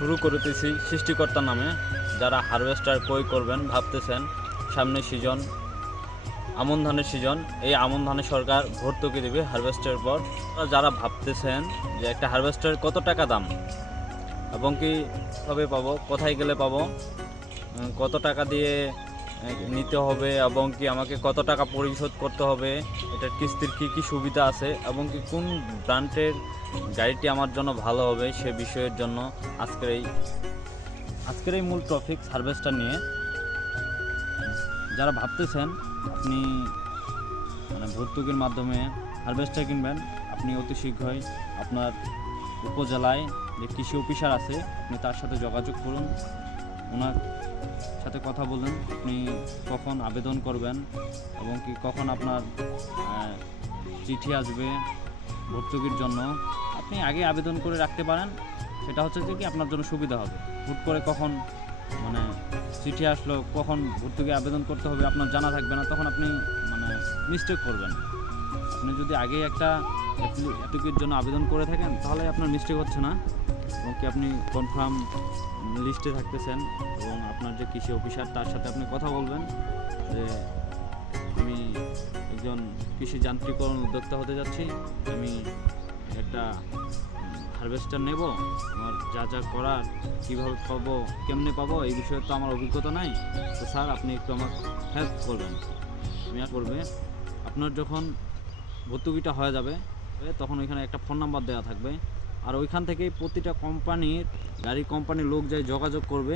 শুরু করতেছি সৃষ্টিকর্তার নামে। যারা হারভেস্টার ক্রয় করবেন ভাবতেছেন, সামনে সিজন আমন ধানের সিজন, এই আমন ধানে সরকার ভর্তুকি দেবে হারভেস্টারের পর। যারা ভাবতেছেন যে একটা হারভেস্টার কত টাকা দাম এবং কি কবে পাবো, কোথায় গেলে পাবো, কত টাকা দিয়ে নিতে হবে এবং কি আমাকে কত টাকা পরিশোধ করতে হবে, এটার কিস্তির কী কী সুবিধা আছে এবং কি কোন ব্র্যান্ডের গাড়িটি আমার জন্য ভালো হবে, সে বিষয়ের জন্য আজকের এই মূল টপিক হারভেস্টার নিয়ে। যারা ভাবতেছেন আপনি ভর্তুকির মাধ্যমে হারভেস্টার কিনবেন, আপনি অতি শীঘ্রই আপনার উপজেলায় যে কৃষি অফিসার আছে আপনি তার সাথে যোগাযোগ করুন, ওনার সাথে কথা বলুন আপনি কখন আবেদন করবেন এবং কি কখন আপনার চিঠি আসবে ভর্তুকির জন্য। আপনি আগে আবেদন করে রাখতে পারেন, সেটা হচ্ছে যে কি আপনার জন্য সুবিধা হবে। হুট করে কখন চিঠি আসলো, কখন ভর্তুকি আবেদন করতে হবে আপনার জানা থাকবে না, তখন আপনি মিস্টেক করবেন। আপনি যদি আগে একটা এটুকুর জন্য আবেদন করে থাকেন তাহলে আপনার মিস্টেক হচ্ছে না এবং কি আপনি কনফার্ম লিস্টে থাকতেছেন এবং আপনার যে কৃষি অফিসার তার সাথে আপনি কথা বলবেন যে আমি একজন কৃষি যান্ত্রিকরণ উদ্যোক্তা হতে যাচ্ছি, আমি একটা হারভেস্টার নেব, আমার যা যা করার, কীভাবে পাবো, কেমনে পাবো, এই বিষয়ে তো আমার অভিজ্ঞতা নাই, তো স্যার আপনি একটু আমার হেল্প করবেন। আমি করবে আপনার যখন ভর্তুকিটা হয়ে যাবে তখন ওইখানে একটা ফোন নাম্বার দেওয়া থাকবে, আর ওইখান থেকেই প্রতিটা কোম্পানির লোক যায় যোগাযোগ করবে।